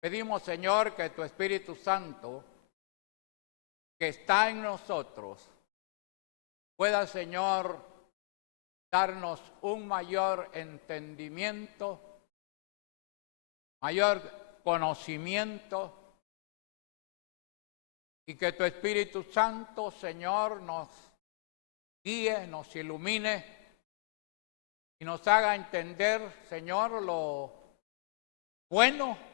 Pedimos, Señor, que tu Espíritu Santo, que está en nosotros, pueda, Señor, darnos un mayor entendimiento, mayor conocimiento, y que tu Espíritu Santo, Señor, nos guíe, nos ilumine y nos haga entender, Señor, lo bueno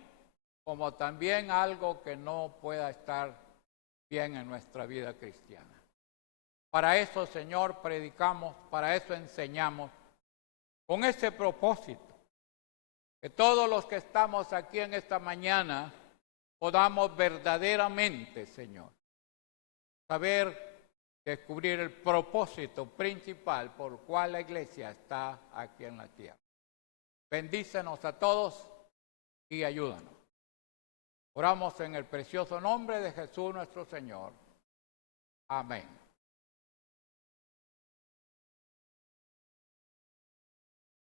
como también algo que no pueda estar bien en nuestra vida cristiana. Para eso, Señor, predicamos, para eso enseñamos, con ese propósito, que todos los que estamos aquí en esta mañana podamos verdaderamente, Señor, saber descubrir el propósito principal por el cual la iglesia está aquí en la tierra. Bendícenos a todos y ayúdanos. Oramos en el precioso nombre de Jesús nuestro Señor. Amén.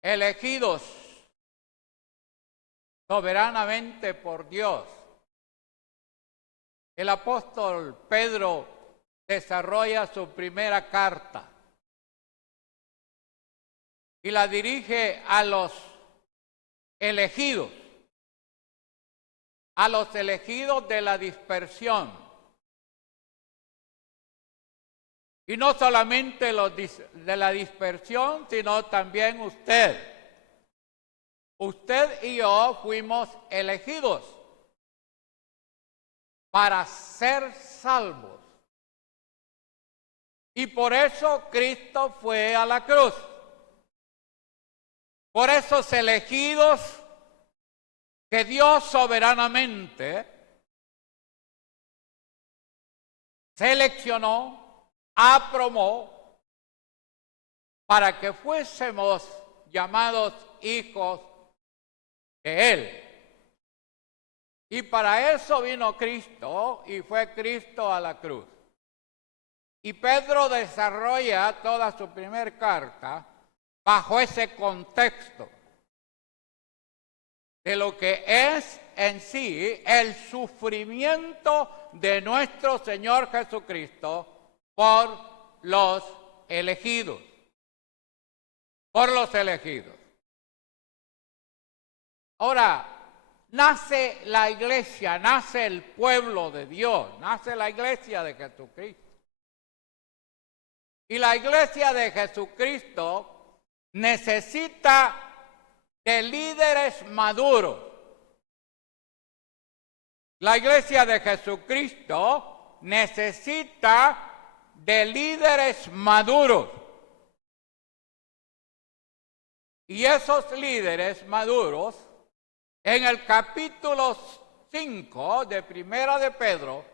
Elegidos soberanamente por Dios. El apóstol Pedro desarrolla su primera carta y la dirige a los elegidos de la dispersión. Y no solamente los de la dispersión, sino también usted. Usted y yo fuimos elegidos para ser salvos. Y por eso Cristo fue a la cruz. Por esos elegidos que Dios soberanamente seleccionó, aprobó, para que fuésemos llamados hijos de Él. Y para eso vino Cristo y fue Cristo a la cruz. Y Pedro desarrolla toda su primera carta bajo ese contexto de lo que es en sí el sufrimiento de nuestro Señor Jesucristo por los elegidos. Por los elegidos. Ahora, nace la iglesia, nace el pueblo de Dios, nace la iglesia de Jesucristo. Y la iglesia de Jesucristo necesita de líderes maduros. La iglesia de Jesucristo necesita de líderes maduros. Y esos líderes maduros, en el capítulo 5 de Primera de Pedro,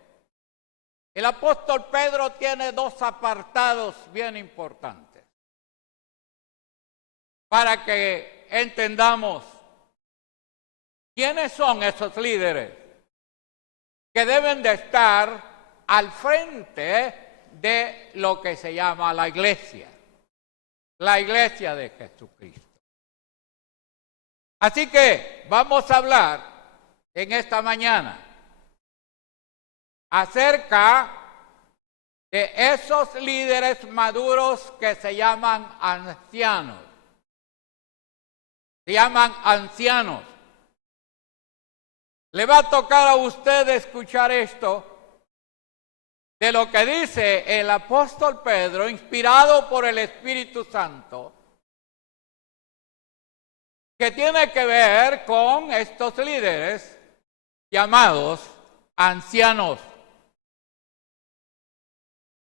el apóstol Pedro tiene dos apartados bien importantes para que entendamos quiénes son esos líderes que deben de estar al frente de lo que se llama la iglesia de Jesucristo. Así que vamos a hablar en esta mañana acerca de esos líderes maduros que se llaman ancianos. Se llaman ancianos. Le va a tocar a usted escuchar esto de lo que dice el apóstol Pedro, inspirado por el Espíritu Santo, que tiene que ver con estos líderes llamados ancianos.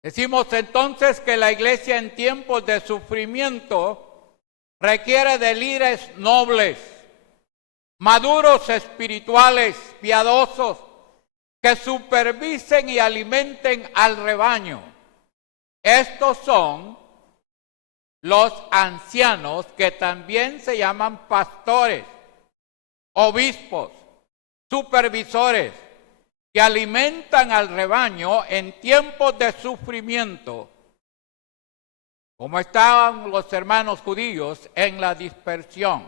Decimos entonces que la iglesia en tiempos de sufrimiento requiere de líderes nobles, maduros espirituales, piadosos, que supervisen y alimenten al rebaño. Estos son los ancianos, que también se llaman pastores, obispos, supervisores, que alimentan al rebaño en tiempos de sufrimiento, como estaban los hermanos judíos en la dispersión,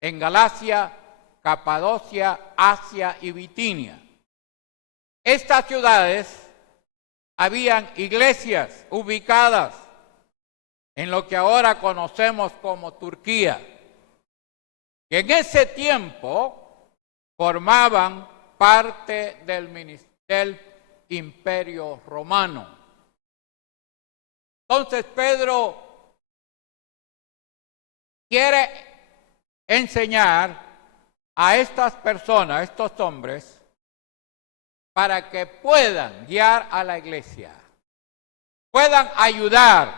en Galacia Capadocia, Asia y Bitinia. Estas ciudades habían iglesias ubicadas en lo que ahora conocemos como Turquía, que en ese tiempo formaban parte del Imperio Romano. Entonces Pedro quiere enseñar a estas personas, a estos hombres, para que puedan guiar a la iglesia, puedan ayudar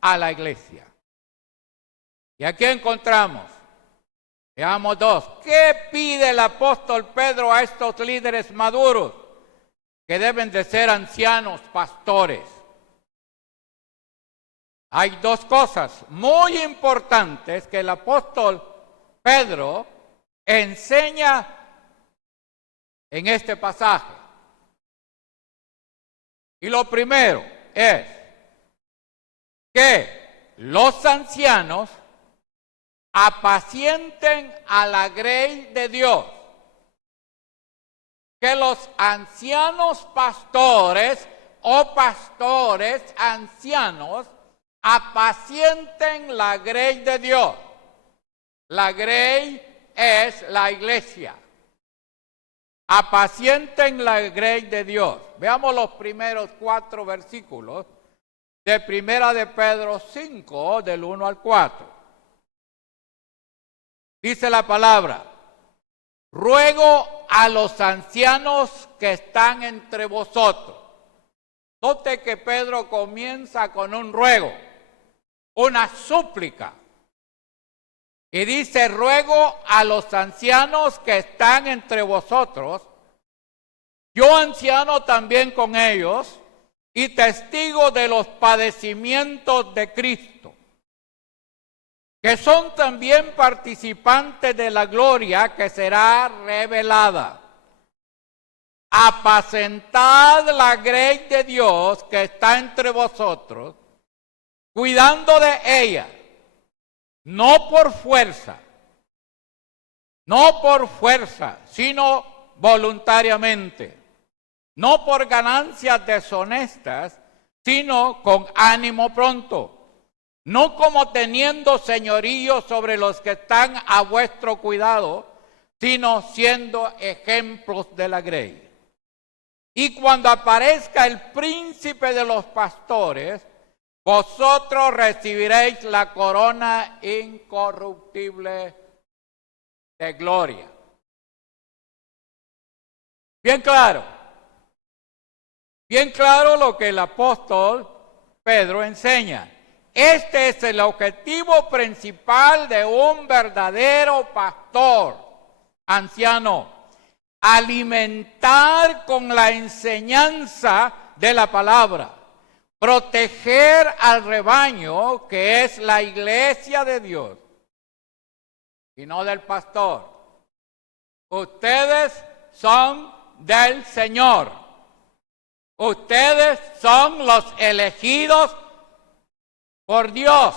a la iglesia. Y aquí encontramos, veamos dos, ¿qué pide el apóstol Pedro a estos líderes maduros que deben de ser ancianos pastores? Hay dos cosas muy importantes que el apóstol Pedro enseña en este pasaje. Y lo primero es que los ancianos apacienten a la grey de Dios. Que los ancianos pastores o pastores ancianos apacienten la grey de Dios. La grey es la iglesia. Apacienten la grey de Dios. Veamos los primeros 4 versículos de Primera de Pedro 5, del 1 al 4. Dice la palabra: ruego a los ancianos que están entre vosotros. Note que Pedro comienza con un ruego, una súplica. Y dice: ruego a los ancianos que están entre vosotros, yo anciano también con ellos, y testigo de los padecimientos de Cristo, que son también participantes de la gloria que será revelada. Apacentad la grey de Dios que está entre vosotros, cuidando de ella, no por fuerza, sino voluntariamente, no por ganancias deshonestas, sino con ánimo pronto, no como teniendo señorío sobre los que están a vuestro cuidado, sino siendo ejemplos de la grey. Y cuando aparezca el príncipe de los pastores, vosotros recibiréis la corona incorruptible de gloria. Bien claro lo que el apóstol Pedro enseña. Este es el objetivo principal de un verdadero pastor anciano: alimentar con la enseñanza de la palabra, proteger al rebaño que es la iglesia de Dios y no del pastor. Ustedes son del Señor. Ustedes son los elegidos por Dios.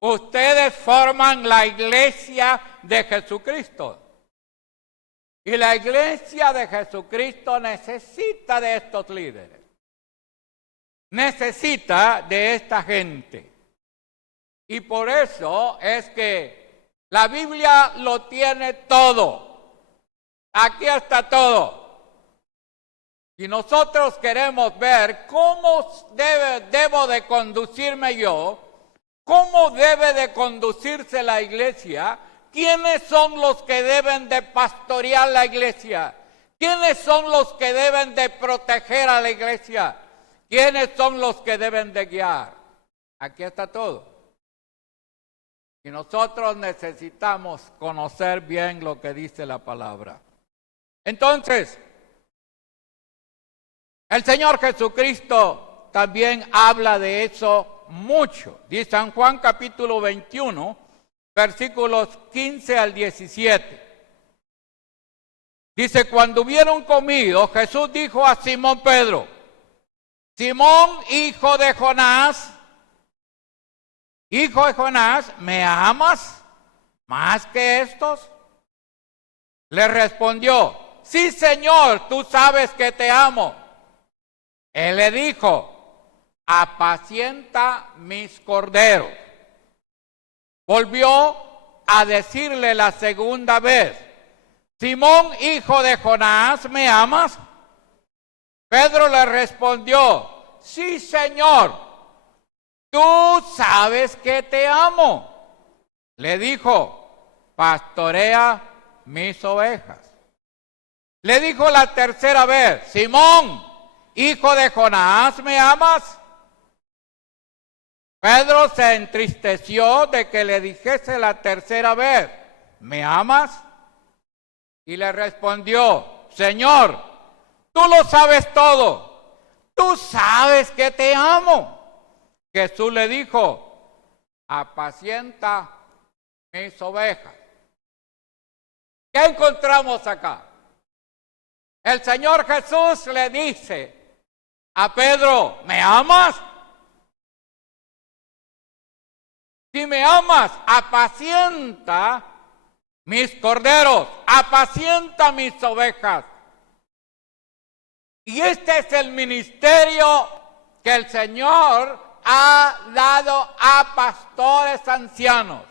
Ustedes forman la iglesia de Jesucristo. Y la iglesia de Jesucristo necesita de estos líderes. Necesita de esta gente. Y por eso es que la Biblia lo tiene todo. Aquí está todo. Y nosotros queremos ver cómo debo de conducirme yo, cómo debe de conducirse la iglesia. ¿Quiénes son los que deben de pastorear la iglesia? ¿Quiénes son los que deben de proteger a la iglesia? ¿Quiénes son los que deben de guiar? Aquí está todo. Y nosotros necesitamos conocer bien lo que dice la palabra. Entonces, el Señor Jesucristo también habla de eso mucho. Dice San Juan capítulo 21, versículos 15 al 17. Dice: cuando hubieron comido, Jesús dijo a Simón Pedro: Simón, hijo de Jonás, ¿me amas más que estos? le respondió, sí, Señor, tú sabes que te amo. Él le dijo, apacienta mis corderos. Volvió a decirle la segunda vez, Simón, hijo de Jonás, ¿me amas? Pedro le respondió, sí, Señor, tú sabes que te amo. Le dijo, pastorea mis ovejas. Le dijo la tercera vez, Simón, hijo de Jonás, ¿me amas? Pedro se entristeció de que le dijese la tercera vez, ¿me amas? Y le respondió, Señor, tú lo sabes todo, tú sabes que te amo. Jesús le dijo, apacienta mis ovejas. ¿Qué encontramos acá? El Señor Jesús le dice a Pedro, ¿me amas? Si me amas, apacienta mis corderos, apacienta mis ovejas. Y este es el ministerio que el Señor ha dado a pastores ancianos,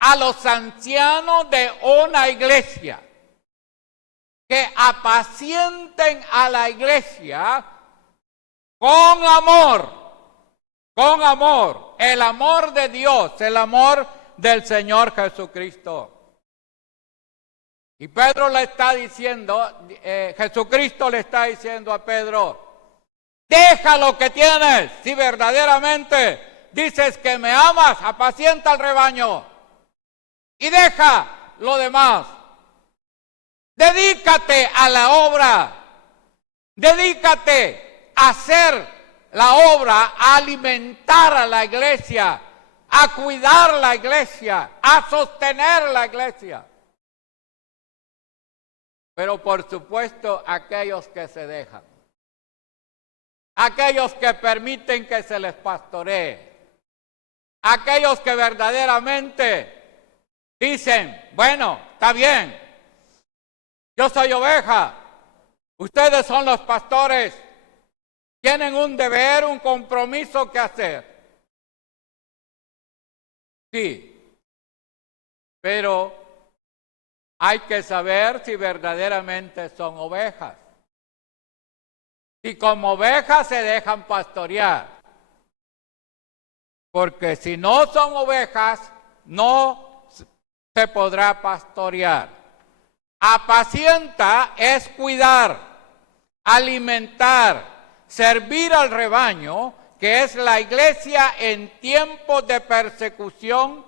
a los ancianos de una iglesia, que apacienten a la iglesia con amor, el amor de Dios, el amor del Señor Jesucristo. Y Pedro le está diciendo, Jesucristo le está diciendo a Pedro, deja lo que tienes, si verdaderamente dices que me amas, apacienta el rebaño y deja lo demás. Dedícate a la obra, dedícate a hacer la obra, a alimentar a la iglesia, a cuidar la iglesia, a sostener la iglesia. Pero por supuesto aquellos que se dejan, aquellos que permiten que se les pastoree, aquellos que verdaderamente dicen, bueno, está bien, yo soy oveja, ustedes son los pastores, tienen un deber, un compromiso que hacer. Sí, pero hay que saber si verdaderamente son ovejas. Si como ovejas se dejan pastorear. Porque si no son ovejas, no se podrá pastorear. Apacienta es cuidar, alimentar, servir al rebaño, que es la iglesia en tiempos de persecución,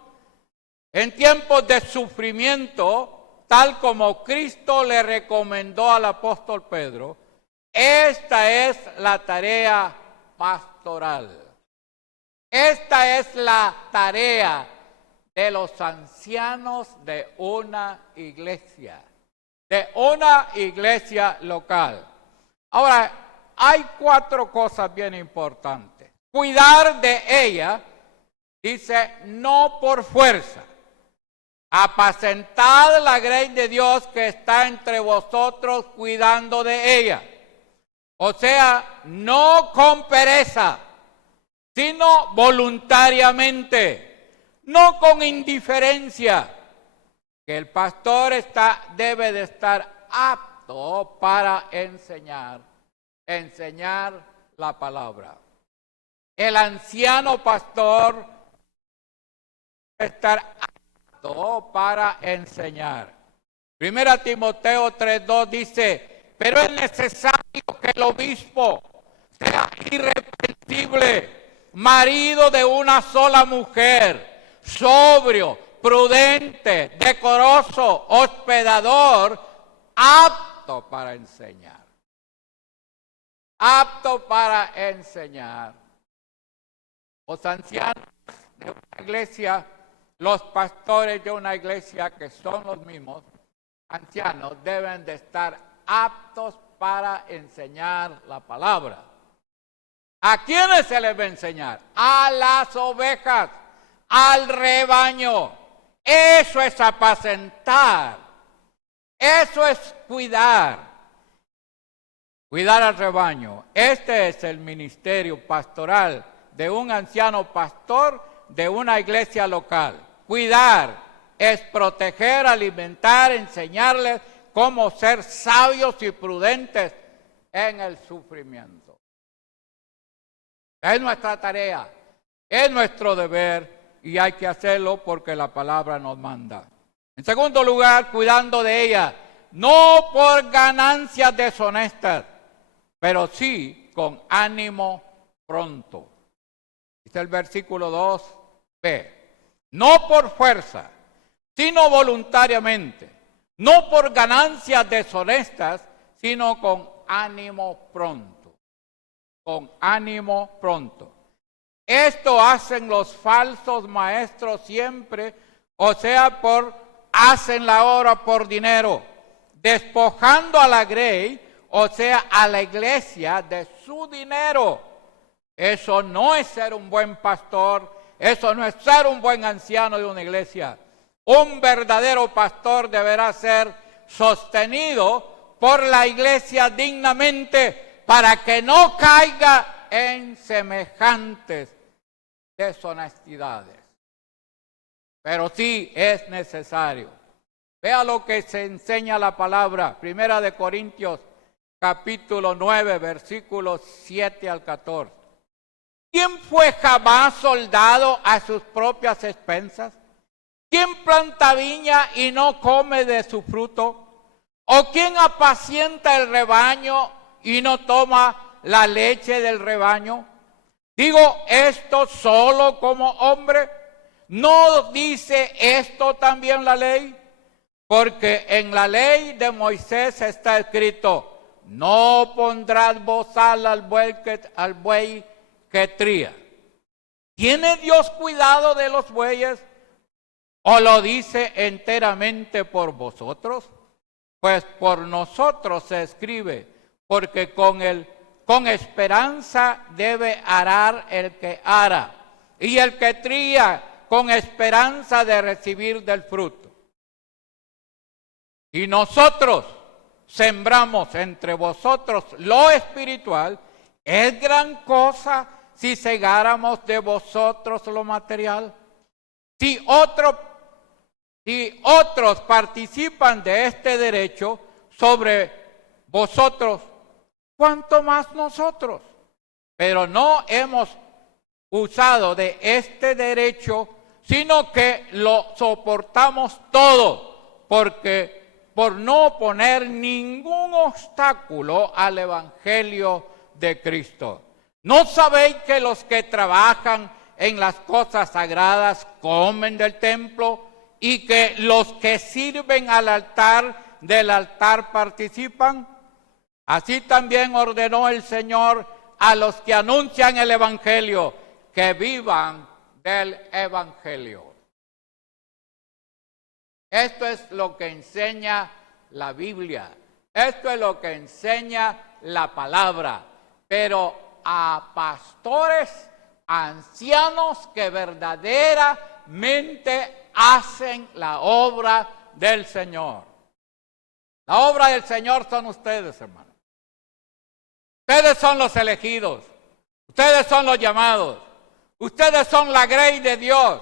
en tiempos de sufrimiento, tal como Cristo le recomendó al apóstol Pedro. Esta es la tarea pastoral. Esta es la tarea de los ancianos de una iglesia local. Ahora, hay 4 cosas bien importantes. Cuidar de ella, dice, no por fuerza. Apacentad la grey de Dios que está entre vosotros, cuidando de ella. O sea, no con pereza, sino voluntariamente, no con indiferencia, que el pastor debe de estar apto para enseñar la palabra. El anciano pastor debe estar apto para enseñar. 1 Timoteo 3:2 dice, pero es necesario que el obispo sea irreprensible, marido de una sola mujer, sobrio, prudente, decoroso, hospedador, apto para enseñar. Apto para enseñar. Los ancianos de una iglesia, los pastores de una iglesia, que son los mismos ancianos, deben de estar aptos para enseñar la palabra. ¿A quiénes se les va a enseñar? A las ovejas, al rebaño. Eso es apacentar Eso es cuidar al rebaño. Este es el ministerio pastoral de un anciano pastor de una iglesia local. Cuidar es proteger, alimentar, enseñarles cómo ser sabios y prudentes en el sufrimiento. Es nuestra tarea, es nuestro deber y hay que hacerlo porque la palabra nos manda. En segundo lugar, cuidando de ella, no por ganancias deshonestas, pero sí con ánimo pronto. Dice el versículo 2b, no por fuerza, sino voluntariamente, no por ganancias deshonestas, sino con ánimo pronto. Con ánimo pronto. Esto hacen los falsos maestros siempre, o sea, hacen la obra por dinero, despojando a la grey, o sea, a la iglesia de su dinero. Eso no es ser un buen pastor, eso no es ser un buen anciano de una iglesia. Un verdadero pastor deberá ser sostenido por la iglesia dignamente para que no caiga en semejantes deshonestidades. Pero sí es necesario. Vea lo que se enseña la palabra, 1 Corintios capítulo 9, versículos 7 al 14. ¿Quién fue jamás soldado a sus propias expensas? ¿Quién planta viña y no come de su fruto? ¿O quién apacienta el rebaño y no toma la leche del rebaño? Digo esto solo como hombre. ¿No dice esto también la ley? Porque en la ley de Moisés está escrito: no pondrás bozal al buey que tría. ¿Tiene Dios cuidado de los bueyes? ¿O lo dice enteramente por vosotros? Pues por nosotros se escribe, porque con esperanza debe arar el que ara, y el que tría con esperanza de recibir del fruto. Y nosotros sembramos entre vosotros lo espiritual. ¿Es gran cosa si segáramos de vosotros lo material? Si otros participan de este derecho sobre vosotros, ¿cuánto más nosotros? Pero no hemos usado de este derecho, sino que lo soportamos todo, por no poner ningún obstáculo al evangelio de Cristo. ¿No sabéis que los que trabajan en las cosas sagradas comen del templo y que los que sirven del altar participan? Así también ordenó el Señor a los que anuncian el evangelio que vivan del evangelio. Esto es lo que enseña la Biblia. Esto es lo que enseña la palabra. Pero a pastores, ancianos que verdaderamente hacen la obra del Señor. La obra del Señor son ustedes, hermanos. Ustedes son los elegidos. Ustedes son los llamados. Ustedes son la grey de Dios.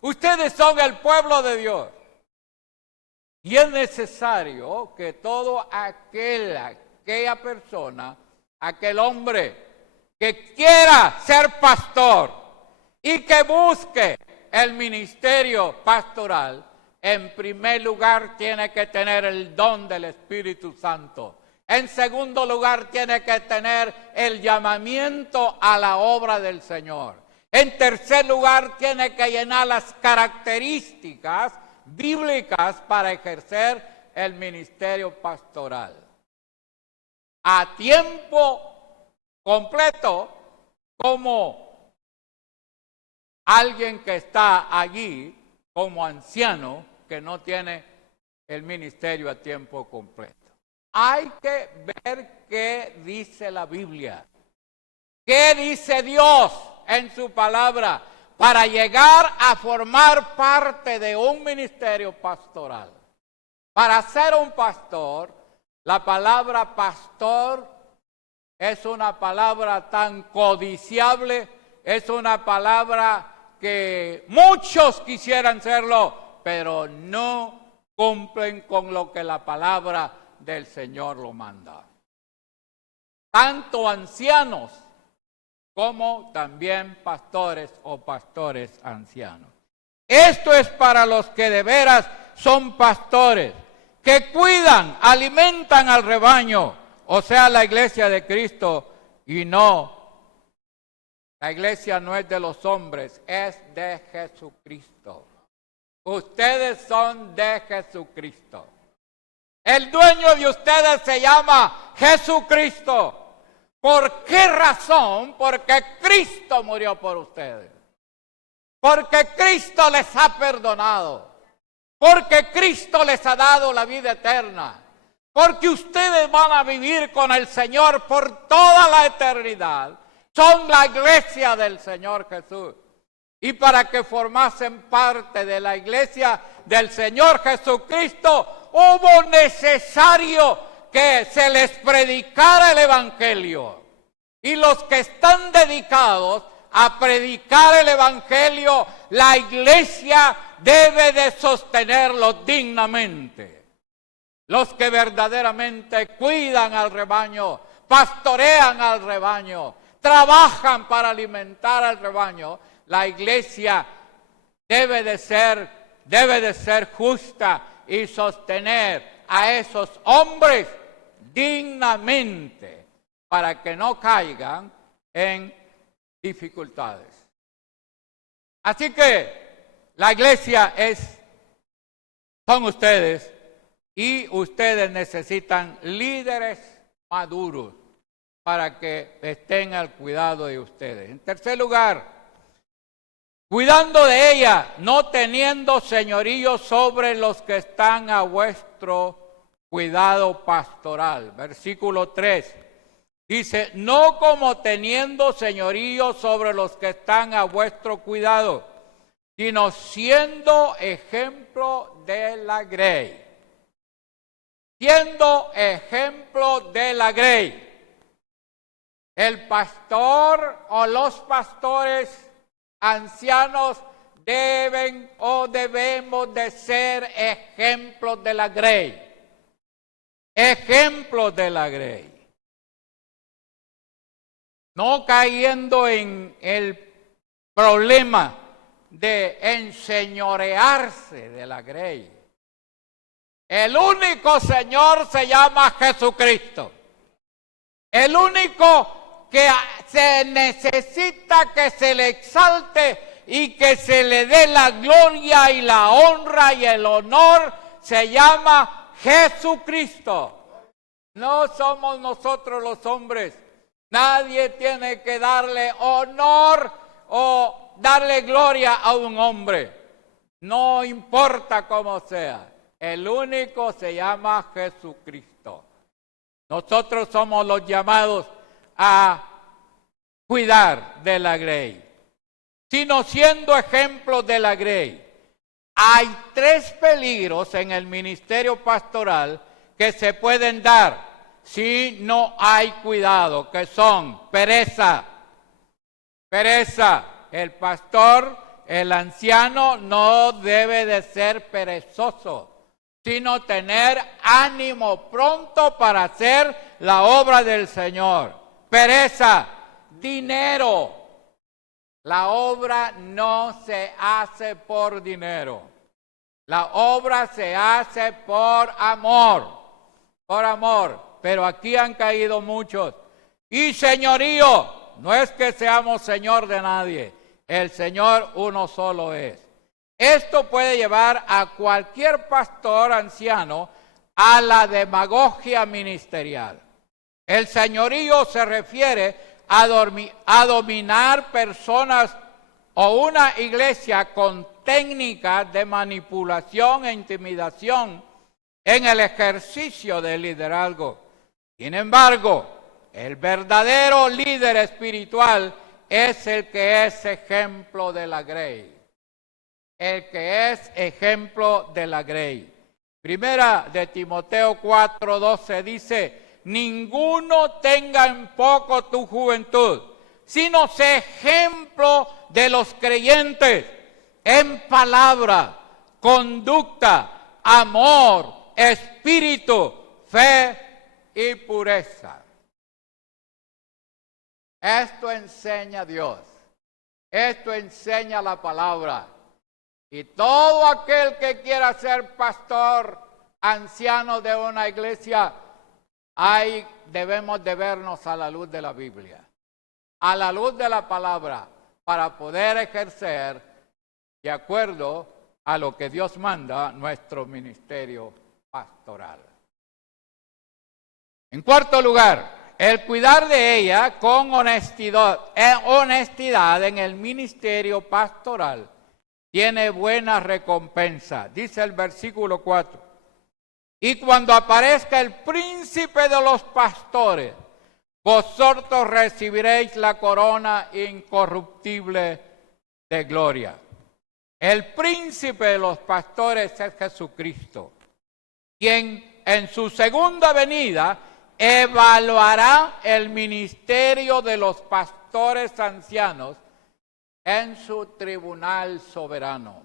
Ustedes son el pueblo de Dios. Y es necesario que aquella persona, aquel hombre que quiera ser pastor y que busque el ministerio pastoral, en primer lugar tiene que tener el don del Espíritu Santo. En segundo lugar tiene que tener el llamamiento a la obra del Señor. En tercer lugar tiene que llenar las características bíblicas para ejercer el ministerio pastoral. A tiempo completo, como alguien que está allí como anciano que no tiene el ministerio a tiempo completo. Hay que ver qué dice la Biblia, qué dice Dios en su palabra, para llegar a formar parte de un ministerio pastoral, Para ser un pastor, la palabra pastor es una palabra tan codiciable, es una palabra que muchos quisieran serlo, pero no cumplen con lo que la palabra del Señor lo manda. Tanto ancianos como también pastores o pastores ancianos. Esto es para los que de veras son pastores, que cuidan, alimentan al rebaño, o sea, la iglesia de Cristo, y no, la iglesia no es de los hombres, es de Jesucristo. Ustedes son de Jesucristo. El dueño de ustedes se llama Jesucristo. ¿Por qué razón? Porque Cristo murió por ustedes. Porque Cristo les ha perdonado. Porque Cristo les ha dado la vida eterna. Porque ustedes van a vivir con el Señor por toda la eternidad. Son la iglesia del Señor Jesús. Y para que formasen parte de la iglesia del Señor Jesucristo, hubo necesario que se les predicara el Evangelio. Y los que están dedicados a predicar el Evangelio, la iglesia debe de sostenerlo dignamente. Los que verdaderamente cuidan al rebaño, pastorean al rebaño, trabajan para alimentar al rebaño, la iglesia debe de ser justa y sostener a esos hombres dignamente para que no caigan en dificultades. Así que la iglesia son ustedes y ustedes necesitan líderes maduros para que estén al cuidado de ustedes. En tercer lugar, cuidando de ella, no teniendo señorío sobre los que están a vuestro cuidado pastoral. Versículo 3. Dice, no como teniendo señorío sobre los que están a vuestro cuidado, sino siendo ejemplo de la grey. Siendo ejemplo de la grey. El pastor o los pastores ancianos deben o debemos de ser ejemplos de la grey. Ejemplos de la grey. No cayendo en el problema de enseñorearse de la grey. El único Señor se llama Jesucristo. El único que se necesita que se le exalte y que se le dé la gloria y la honra y el honor se llama Jesucristo. No somos nosotros los hombres. Nadie tiene que darle honor o darle gloria a un hombre. No importa cómo sea. El único se llama Jesucristo. Nosotros somos los llamados a cuidar de la grey, sino siendo ejemplos de la grey. Hay 3 peligros en el ministerio pastoral que se pueden dar si no hay cuidado, que son pereza. Pereza. El pastor, el anciano, no debe de ser perezoso, sino tener ánimo pronto para hacer la obra del Señor. Pereza, dinero. La obra no se hace por dinero. La obra se hace por amor. Por amor. Pero aquí han caído muchos. Y señorío, no es que seamos señor de nadie. El Señor uno solo es. Esto puede llevar a cualquier pastor anciano a la demagogia ministerial. El señorío se refiere a dominar personas o una iglesia con técnicas de manipulación e intimidación en el ejercicio del liderazgo. Sin embargo, el verdadero líder espiritual es el que es ejemplo de la grey. El que es ejemplo de la grey. Primera de Timoteo 4:12 dice, ninguno tenga en poco tu juventud, sino sé ejemplo de los creyentes en palabra, conducta, amor, espíritu, fe y pureza. Esto enseña Dios. Esto enseña la palabra. Y todo aquel que quiera ser pastor, anciano de una iglesia, debemos de vernos a la luz de la Biblia, a la luz de la palabra, para poder ejercer, de acuerdo a lo que Dios manda, nuestro ministerio pastoral. En cuarto lugar, el cuidar de ella con honestidad en el ministerio pastoral tiene buena recompensa. Dice el versículo 4. Y cuando aparezca el príncipe de los pastores, vosotros recibiréis la corona incorruptible de gloria. El príncipe de los pastores es Jesucristo, quien en su segunda venida evaluará el ministerio de los pastores ancianos en su tribunal soberano.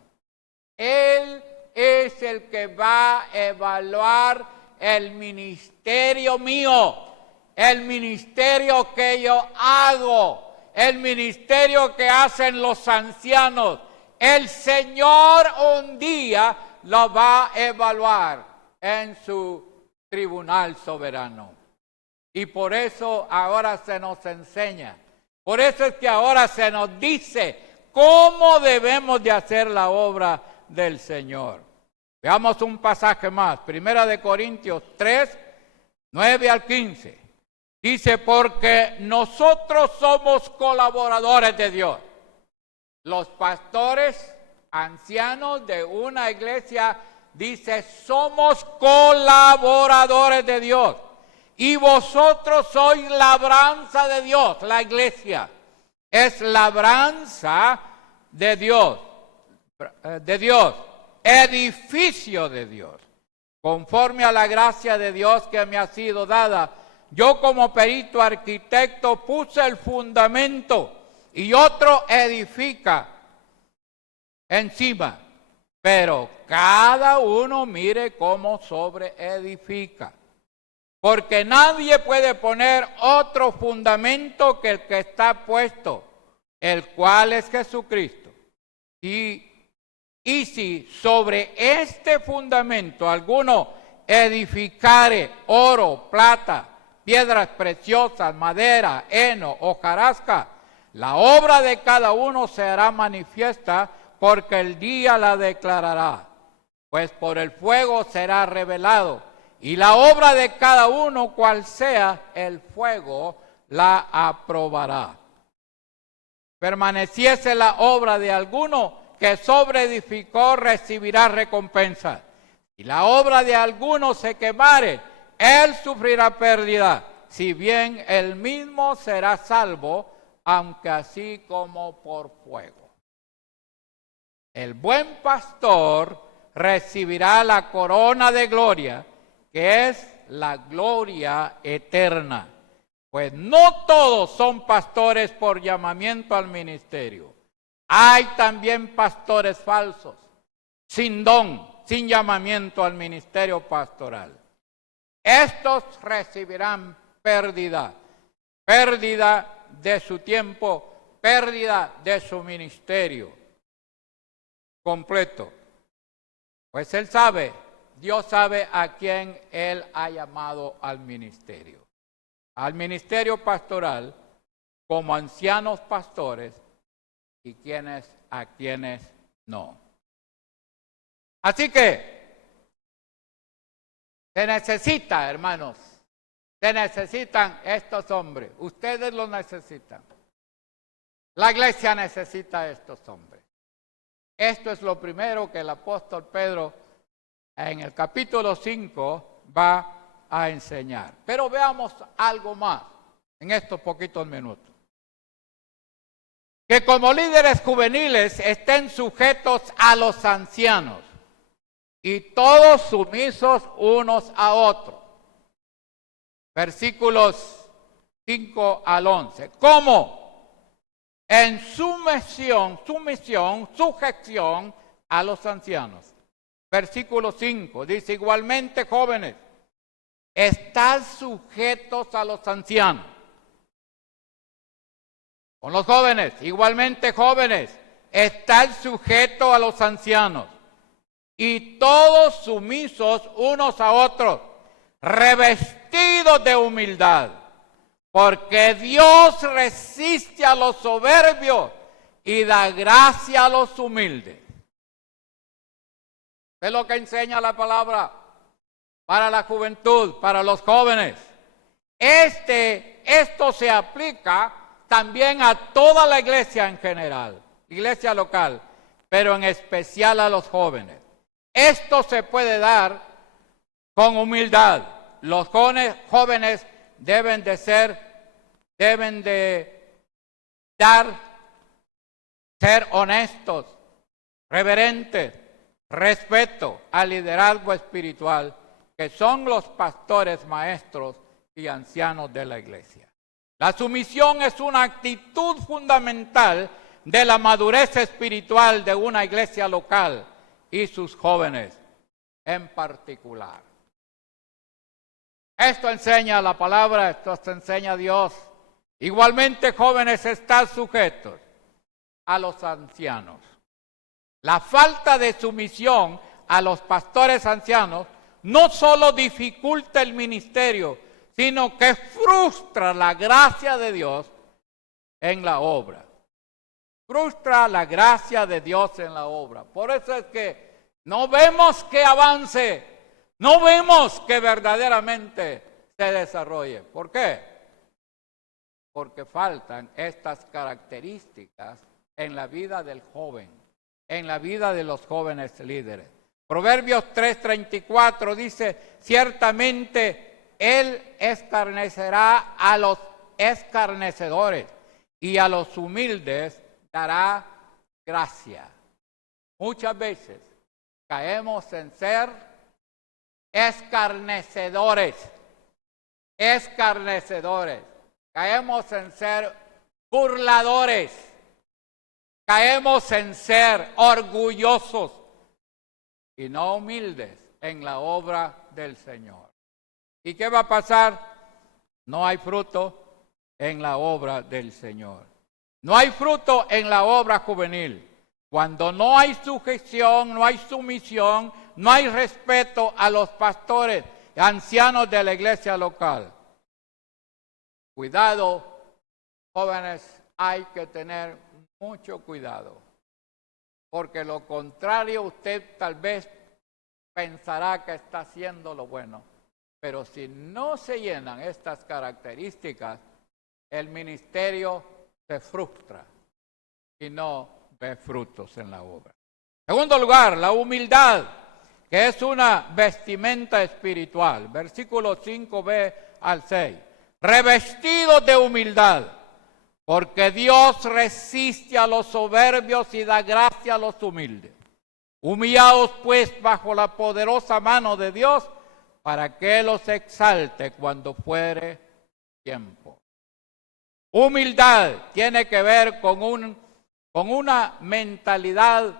Él es el que va a evaluar el ministerio mío, el ministerio que yo hago, el ministerio que hacen los ancianos. El Señor un día lo va a evaluar en su tribunal soberano. Y por eso ahora se nos enseña. Por eso es que ahora se nos dice cómo debemos de hacer la obra del Señor. Veamos un pasaje más. Primera de Corintios 3, 9 al 15. Dice, porque nosotros somos colaboradores de Dios. Los pastores ancianos de una iglesia, dice, somos colaboradores de Dios. Y vosotros sois labranza de Dios. La iglesia es labranza de Dios, edificio de Dios. Conforme a la gracia de Dios que me ha sido dada, yo como perito arquitecto puse el fundamento y otro edifica encima. Pero cada uno mire cómo sobreedifica. Porque nadie puede poner otro fundamento que el que está puesto, el cual es Jesucristo. Y si sobre este fundamento alguno edificare oro, plata, piedras preciosas, madera, heno, hojarasca, la obra de cada uno será manifiesta, porque el día la declarará. Pues por el fuego será revelado. Y la obra de cada uno, cual sea, el fuego la aprobará. Permaneciese la obra de alguno que sobreedificó, recibirá recompensa. Y la obra de alguno se quemare, él sufrirá pérdida, si bien él mismo será salvo, aunque así como por fuego. El buen pastor recibirá la corona de gloria, que es la gloria eterna. Pues no todos son pastores por llamamiento al ministerio. Hay también pastores falsos, sin don, sin llamamiento al ministerio pastoral. Estos recibirán pérdida de su tiempo, pérdida de su ministerio completo. Pues él sabe, Dios sabe a quién Él ha llamado al ministerio pastoral, como ancianos pastores, y a quienes no. Así que se necesita, hermanos, se necesitan estos hombres. Ustedes los necesitan. La iglesia necesita a estos hombres. Esto es lo primero que el apóstol Pedro en el capítulo 5 va a enseñar. Pero veamos algo más en estos poquitos minutos. Que como líderes juveniles estén sujetos a los ancianos. y todos sumisos unos a otros. Versículos 5 al 11. ¿Cómo? En sujeción a los ancianos. Versículo 5 dice, igualmente jóvenes, estad sujetos a los ancianos. Con los jóvenes, igualmente jóvenes, estad sujetos a los ancianos. Y todos sumisos unos a otros, revestidos de humildad, porque Dios resiste a los soberbios y da gracia a los humildes. Es lo que enseña la palabra para la juventud, para los jóvenes. Esto se aplica también a toda la iglesia en general, iglesia local, pero en especial a los jóvenes. Esto se puede dar con humildad. Los jóvenes deben de ser honestos, reverentes, respeto al liderazgo espiritual, que son los pastores, maestros y ancianos de la iglesia. La sumisión es una actitud fundamental de la madurez espiritual de una iglesia local y sus jóvenes en particular. Esto enseña la palabra, esto se enseña Dios. Igualmente, jóvenes, están sujetos a los ancianos. La falta de sumisión a los pastores ancianos no solo dificulta el ministerio, sino que frustra la gracia de Dios en la obra. Frustra la gracia de Dios en la obra. Por eso es que no vemos que avance, no vemos que verdaderamente se desarrolle. ¿Por qué? Porque faltan estas características en la vida del joven, en la vida de los jóvenes líderes. Proverbios 3:34 dice, ciertamente Él escarnecerá a los escarnecedores y a los humildes dará gracia. Muchas veces caemos en ser escarnecedores, caemos en ser burladores, caemos en ser orgullosos y no humildes en la obra del Señor. ¿Y qué va a pasar? No hay fruto en la obra del Señor. No hay fruto en la obra juvenil. Cuando no hay sujeción, no hay sumisión, no hay respeto a los pastores, ancianos de la iglesia local. Cuidado, jóvenes, hay que tener mucho cuidado. Porque lo contrario, usted tal vez pensará que está haciendo lo bueno. Pero si no se llenan estas características, el ministerio se frustra y no ve frutos en la obra. En segundo lugar, la humildad, que es una vestimenta espiritual. Versículos 5b al 6. Revestidos de humildad, porque Dios resiste a los soberbios y da gracia a los humildes. Humillaos pues bajo la poderosa mano de Dios, para que los exalte cuando fuere tiempo. Humildad tiene que ver con una mentalidad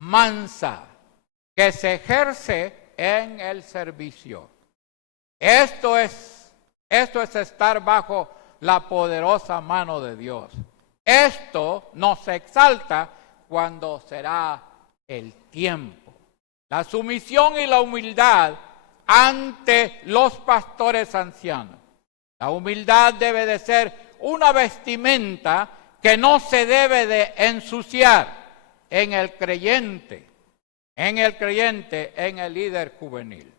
mansa que se ejerce en el servicio. Esto es estar bajo la poderosa mano de Dios. Esto nos exalta cuando será el tiempo. La sumisión y la humildad ante los pastores ancianos. La humildad debe de ser una vestimenta que no se debe de ensuciar en el creyente, en el líder juvenil.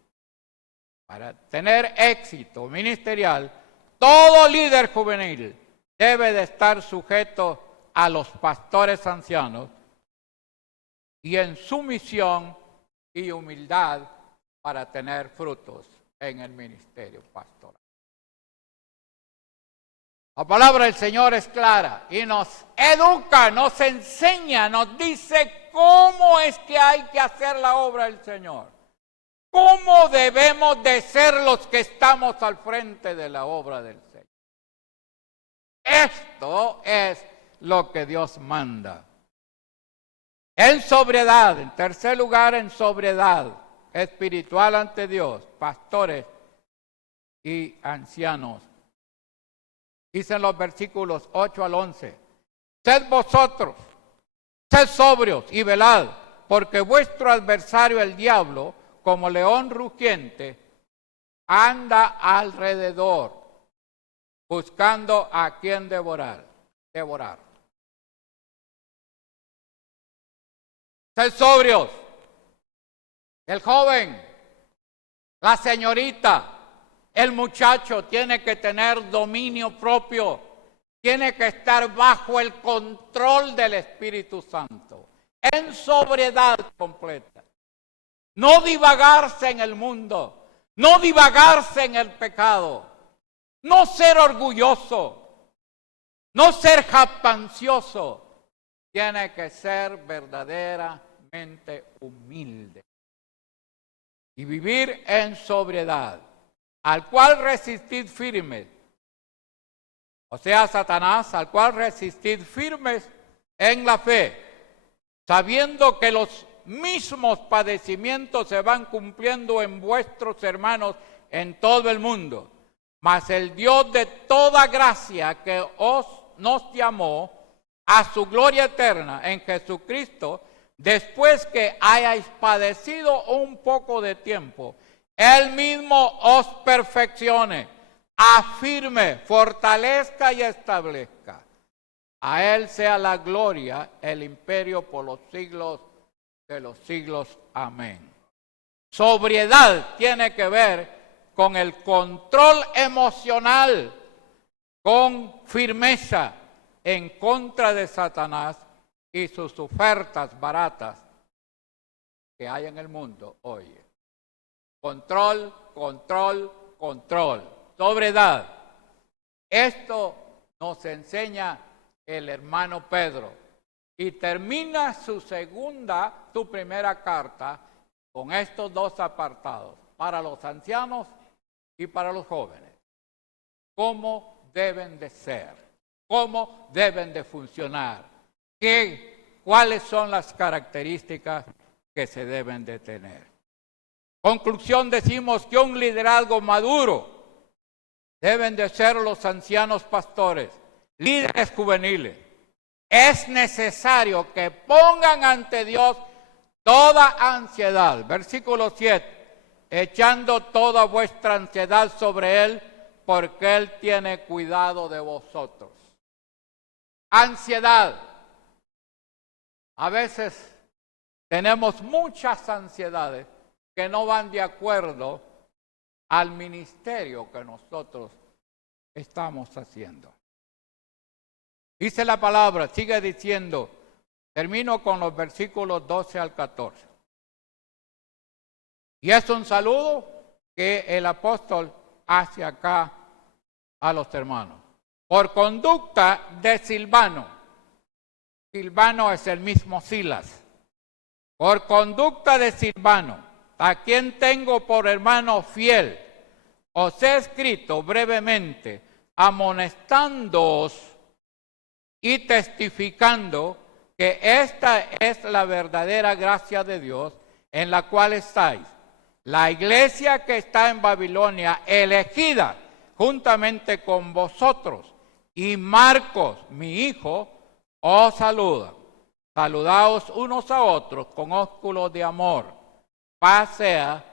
Para tener éxito ministerial, todo líder juvenil debe de estar sujeto a los pastores ancianos y en sumisión y humildad para tener frutos en el ministerio pastoral. La palabra del Señor es clara y nos educa, nos enseña, nos dice cómo es que hay que hacer la obra del Señor. ¿Cómo debemos de ser los que estamos al frente de la obra del Señor? Esto es lo que Dios manda. En sobriedad, en tercer lugar, en sobriedad espiritual ante Dios, pastores y ancianos. Dicen los versículos 8 al 11. Sed vosotros, sed sobrios y velad, porque vuestro adversario el diablo, como león rugiente, anda alrededor, buscando a quien devorar. Sed sobrios. El joven, la señorita, el muchacho tiene que tener dominio propio, tiene que estar bajo el control del Espíritu Santo, en sobriedad completa. No divagarse en el mundo, no divagarse en el pecado, no ser orgulloso, no ser jactancioso. Tiene que ser verdaderamente humilde y vivir en sobriedad, al cual resistid firmes. O sea, Satanás, al cual resistid firmes en la fe, sabiendo que los mismos padecimientos se van cumpliendo en vuestros hermanos en todo el mundo. Mas el Dios de toda gracia que nos llamó a su gloria eterna en Jesucristo, después que hayáis padecido un poco de tiempo, Él mismo os perfeccione, afirme, fortalezca y establezca. A Él sea la gloria, el imperio por los siglos de los siglos. Amén. Sobriedad tiene que ver con el control emocional, con firmeza en contra de Satanás y sus ofertas baratas que hay en el mundo hoy. Control, control, control. Sobriedad. Esto nos enseña el hermano Pedro y termina su primera carta con estos dos apartados, para los ancianos y para los jóvenes. ¿Cómo deben de ser? ¿Cómo deben de funcionar? ¿Cuáles son las características que se deben de tener? Conclusión, decimos que un liderazgo maduro deben de ser los ancianos pastores, líderes juveniles. Es necesario que pongan ante Dios toda ansiedad. Versículo 7. Echando toda vuestra ansiedad sobre Él, porque Él tiene cuidado de vosotros. Ansiedad. A veces tenemos muchas ansiedades que no van de acuerdo al ministerio que nosotros estamos haciendo. Dice la palabra, sigue diciendo, termino con los versículos 12 al 14. Y es un saludo que el apóstol hace acá a los hermanos. Por conducta de Silvano. Silvano es el mismo Silas. Por conducta de Silvano, a quien tengo por hermano fiel, os he escrito brevemente, amonestándoos y testificando que esta es la verdadera gracia de Dios en la cual estáis. La iglesia que está en Babilonia, elegida juntamente con vosotros, y Marcos, mi hijo, os saluda. Saludaos unos a otros con ósculos de amor. Paz sea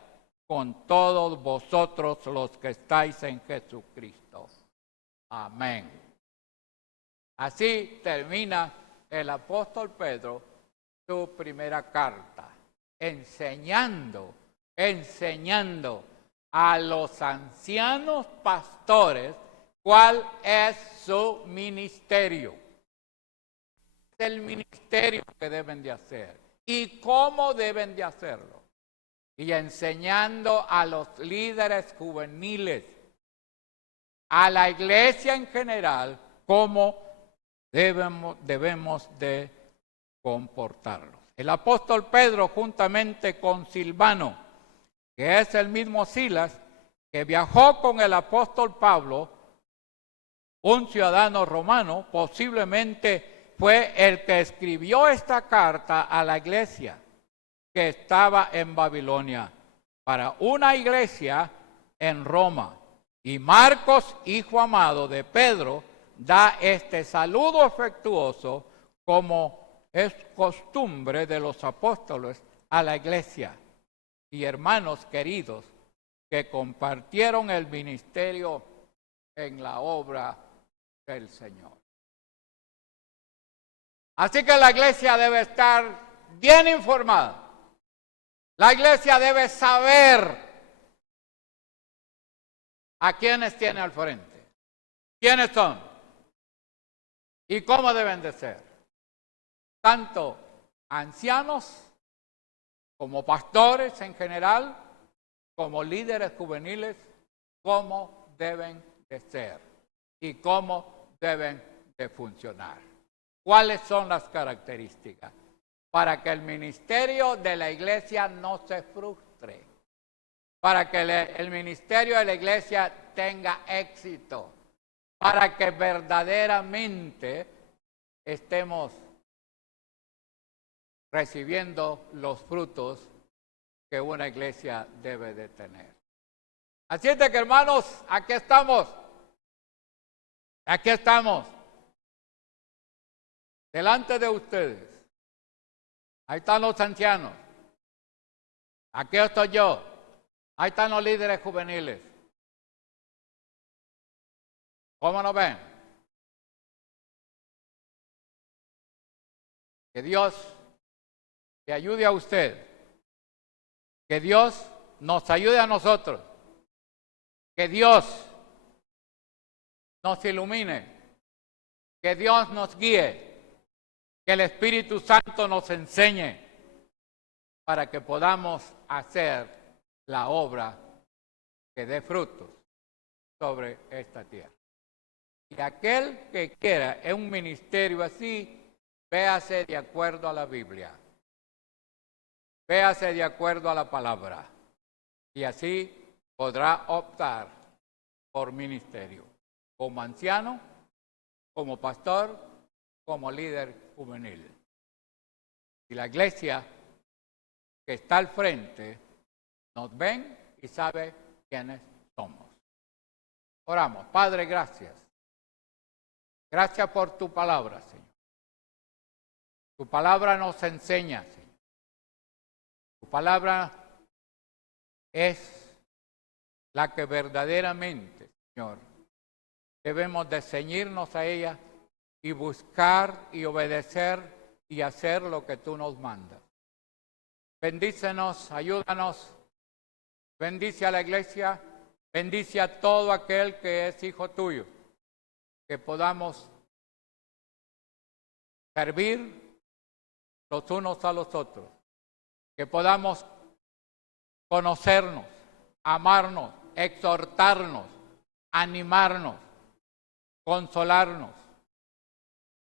con todos vosotros los que estáis en Jesucristo. Amén. Así termina el apóstol Pedro su primera carta, enseñando a los ancianos pastores cuál es su ministerio. El ministerio que deben de hacer y cómo deben de hacerlo. Y enseñando a los líderes juveniles, a la iglesia en general, cómo debemos de comportarlos. El apóstol Pedro, juntamente con Silvano, que es el mismo Silas, que viajó con el apóstol Pablo, un ciudadano romano, posiblemente fue el que escribió esta carta a la iglesia que estaba en Babilonia, para una iglesia en Roma. Y Marcos, hijo amado de Pedro, da este saludo afectuoso como es costumbre de los apóstoles a la iglesia y hermanos queridos que compartieron el ministerio en la obra del Señor. Así que la iglesia debe estar bien informada. La iglesia debe saber a quiénes tiene al frente, quiénes son y cómo deben de ser. Tanto ancianos como pastores en general, como líderes juveniles, cómo deben de ser y cómo deben de funcionar. ¿Cuáles son las características? Para que el ministerio de la iglesia no se frustre, para que el ministerio de la iglesia tenga éxito, para que verdaderamente estemos recibiendo los frutos que una iglesia debe de tener. Así es de que, hermanos, aquí estamos. Aquí estamos. Delante de ustedes. Ahí están los ancianos. Aquí estoy yo. Ahí están los líderes juveniles. ¿Cómo nos ven? Que Dios le ayude a usted. Que Dios nos ayude a nosotros. Que Dios nos ilumine. Que Dios nos guíe. Que el Espíritu Santo nos enseñe para que podamos hacer la obra que dé frutos sobre esta tierra. Y aquel que quiera en un ministerio así, véase de acuerdo a la Biblia. Véase de acuerdo a la palabra. Y así podrá optar por ministerio, como anciano, como pastor, como líder juvenil. Y la iglesia que está al frente nos ven y sabe quiénes somos. Oramos. Padre, gracias. Gracias por tu palabra, Señor. Tu palabra nos enseña, Señor. Tu palabra es la que verdaderamente, Señor, debemos de ceñirnos a ella y buscar y obedecer y hacer lo que tú nos mandas. Bendícenos, ayúdanos, bendice a la iglesia, bendice a todo aquel que es hijo tuyo, que podamos servir los unos a los otros, que podamos conocernos, amarnos, exhortarnos, animarnos, consolarnos.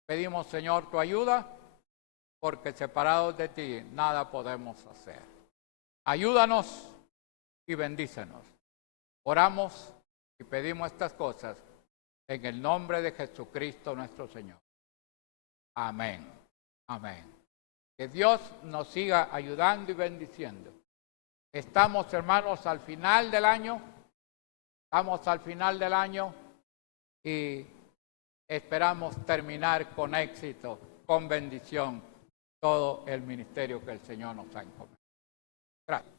Pedimos, Señor, tu ayuda, porque separados de ti nada podemos hacer. Ayúdanos y bendícenos. Oramos y pedimos estas cosas en el nombre de Jesucristo nuestro Señor. Amén. Amén. Que Dios nos siga ayudando y bendiciendo. Estamos, hermanos, al final del año. Estamos al final del año y esperamos terminar con éxito, con bendición, todo el ministerio que el Señor nos ha encomendado. Gracias.